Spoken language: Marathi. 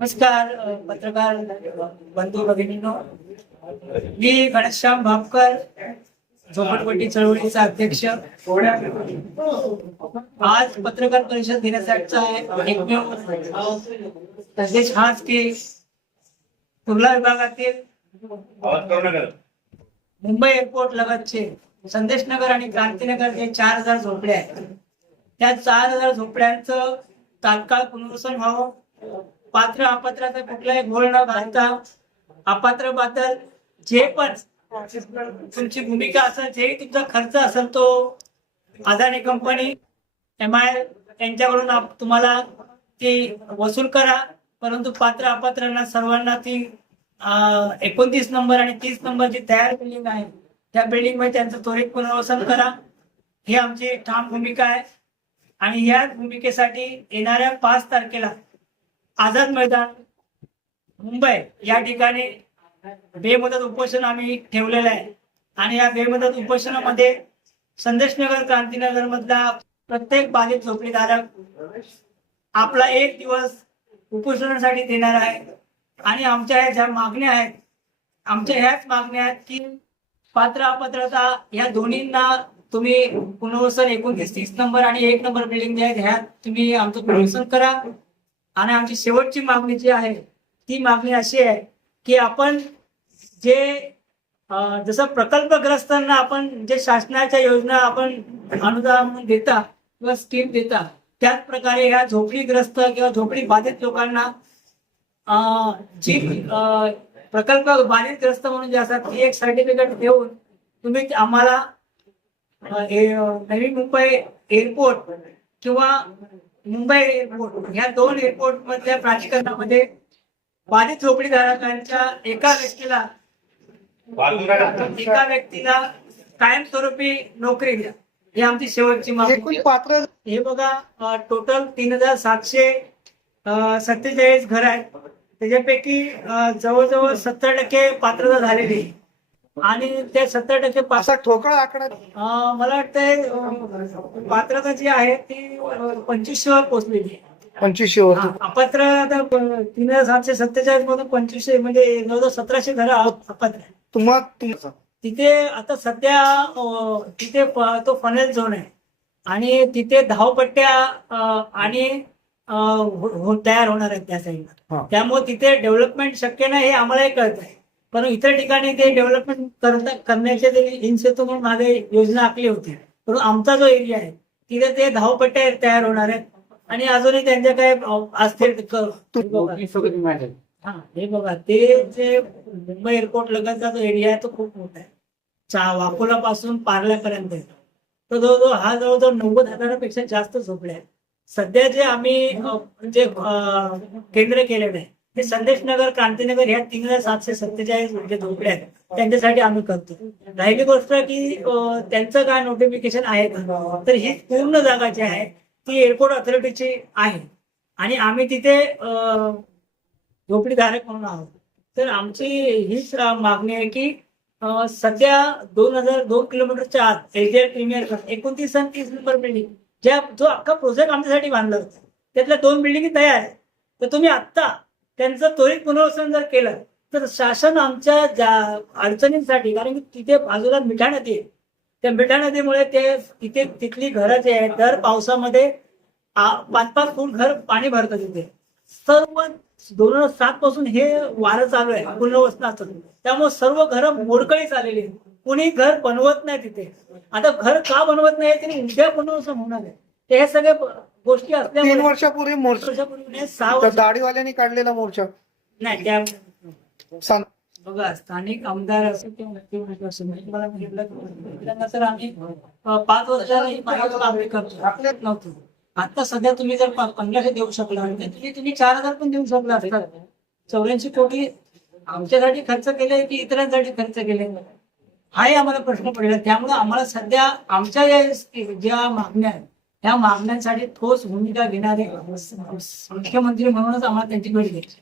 नमस्कार पत्रकार बंधू भगिनींनो. मी घनश्याम भापकर झोपडपट्टी चळवळीचा अध्यक्ष. आज पत्रकार परिषद घेण्यासाठीचा एकमेव संदेश हाच की कुर्ला विभागातील मुंबई एअरपोर्ट लगतचे संदेश नगर आणि क्रांतीनगर हे चार हजार झोपड्या आहेत. त्या चार हजार झोपड्यांचं तात्काळ पुनर्वसन व्हावं. पात्र अपात्राचा कुठलाही घोळ न घालता अपात्रबद्दल जे पण तुमची भूमिका असेल जे तुमचा खर्च असेल तो अदानी कंपनी एम आय यांच्याकडून तुम्हाला ती वसूल करा. परंतु पात्र अपात्रांना सर्वांना ती एकोणतीस नंबर आणि तीस नंबर जी तयार बिल्डिंग आहे त्या बिल्डिंगमध्ये त्यांचं त्वरित पुनर्वसन करा. ही आमची ठाम भूमिका आहे. आणि या भूमिकेसाठी येणाऱ्या पाच तारखेला आझाद मैदान मुंबई या ठिकाणी बेमुदत उपोषण आम्ही ठेवलेलं आहे. आणि या बेमुदत उपोषणामध्ये संदेशनगर क्रांतीनगर मधला प्रत्येक बाधित झोपडीधारक आपला एक दिवस उपोषणासाठी देणार आहे. आणि आमच्या ह्या ज्या मागण्या आहेत आमच्या ह्याच मागण्या आहेत की पात्र अपात्रता या दोन्हींना तुम्ही पुनर्वसन एकोणतीस तीस नंबर आणि एक नंबर बिल्डिंग जे आहेत ह्यात तुम्ही आमचं पुनर्वसन करा. आणि आमची शेवटची मागणी जी आहे ती मागणी अशी आहे की आपण जे जसं प्रकल्पग्रस्तांना आपण जे शासनाच्या योजना आपण अनुदान म्हणून देता किंवा स्कीम देता त्याच प्रकारे ह्या झोपडीग्रस्त किंवा झोपडी बाधित लोकांना जी प्रकल्प बाधितग्रस्त म्हणून जे असतात ती एक सर्टिफिकेट देऊन तुम्ही आम्हाला नवी मुंबई एअरपोर्ट किंवा मुंबई एअरपोर्ट ह्या दोन एअरपोर्ट मधल्या प्राधिकरणामध्ये बाधित झोपडीधारकांच्या एका व्यक्तीला एका व्यक्तीला कायमस्वरूपी नोकरी द्या ही आमची शेवटची मागणी. पात्र हे बघा टोटल तीन हजार सातशे सत्तेचाळीस घर आहेत. त्याच्यापैकी जवळजवळ सत्तर टक्के पात्रता झालेली आहे. आणि ते सत्तर टक्के असा ठोकळा आकडा मला वाटतंय पात्रता जी आहे ती पंचवीसशे वर पोहोचलेली आहे. पंचवीसशे वर. अपात्र आता तीन हजार सातशे सत्तेचाळीस मधून पंचवीसशे म्हणजे जवळजवळ सतराशे घरं अप- अपात्र. आहे. तुम्हा तुम- तिथे आता सध्या तिथे तो फनेल झोन आहे. आणि तिथे धावपट्ट्या आणि हो- हो- तयार होणार आहेत त्या. साईडला त्यामुळे तिथे डेव्हलपमेंट शक्य नाही हे आम्हालाही कळत आहे पण इतर ठिकाणी ते डेव्हलपमेंट करता करण्याचे ते इन्सेतो म्हणून मागे योजना आखली होती. परंतु आमचा जो एरिया आहे तिथे ते धावपट्ट्या तयार होणार आहेत. आणि अजूनही त्यांच्या काय असतील हा हे बघा ते जे मुंबई एअरपोर्ट लगतचा जो एरिया आहे तो खूप मोठा आहे. चा वाकोलापासून पार्ल्यापर्यंत आहे. तो जवळजवळ हा जवळजवळ नव्वद हजारापेक्षा जास्त झोपडे आहेत. सध्या जे आम्ही अ, म्हणजे केंद्र केलेलं आहे ते संदेशनगर क्रांतीनगर ह्या तीन हजार सातशे सत्तेचाळीस जे झोपड्या आहेत. त्यांच्यासाठी आम्ही करतो. राहिली गोष्ट की त्यांचं काय नोटिफिकेशन आहे का? तर ही पूर्ण जागा जी आहे ती एअरपोर्ट ऑथॉरिटीची आहे. आणि आम्ही तिथे झोपडीधारक म्हणून आहोत. तर आमची हीच मागणी आहे की सध्या दोन हजार दोन किलोमीटरच्या आत एजर प्रीमियर एकोणतीस आणि तीस नंबर बिल्डिंग ज्या जो अख्खा प्रोजेक्ट आमच्यासाठी बांधला होता त्यातल्या दोन बिल्डिंग तयार आहेत. तर तुम्ही आत्ता त्यांचं त्वरित पुनर्वसन जर केलं तर शासन आमच्या ज्या अडचणींसाठी कारण की तिथे बाजूला मिठा नदी आहे. त्या मिठा नदीमुळे ते तिथे तिथली घरं जे आहेत दर पावसामध्ये पाच पाच फूट घर पाणी भरतं तिथे. सर्व दोन हजार सात पासून हे वारं चालू आहे पुनर्वसनाचं त्यामुळे सर्व घरं मोडकळीच आलेली आहेत. कुणी घर बनवत नाही तिथे. आता घर का बनवत नाही तरी उद्या पुनर्वसन होणार आहे. ते हे सगळे गोष्टी तीन असल्यामुळे वर्षापूर्वी मोर्चा वर्षापूर्वी नाही, सहा वर्ष दाढीवाल्यांनी काढलेला मोर्चा. नाही त्या सांग बघा स्थानिक आमदार असो किंवा मुख्यमंत्री असो मी तुम्हाला म्हटलं म्हटल्यानंतर आम्ही अ, पाच वर्षाला ही करतो आपल्यात नव्हतं. आता सध्या तुम्ही जर प- पंधराशे देऊ शकला तर तुम्ही तुम्ही चार हजार पण देऊ शकला असता. चौऱ्याऐंशी कोटी आमच्यासाठी खर्च केले की इतरांसाठी खर्च केले? हाही आम्हाला प्रश्न पडला. त्यामुळे आम्हाला सध्या आमच्या ज्या ज्या मागण्या आहेत या मागण्यांसाठी ठोस भूमिका घेणारे मुख्यमंत्री म्हणूनच आम्हाला त्यांची भेट घ्यायची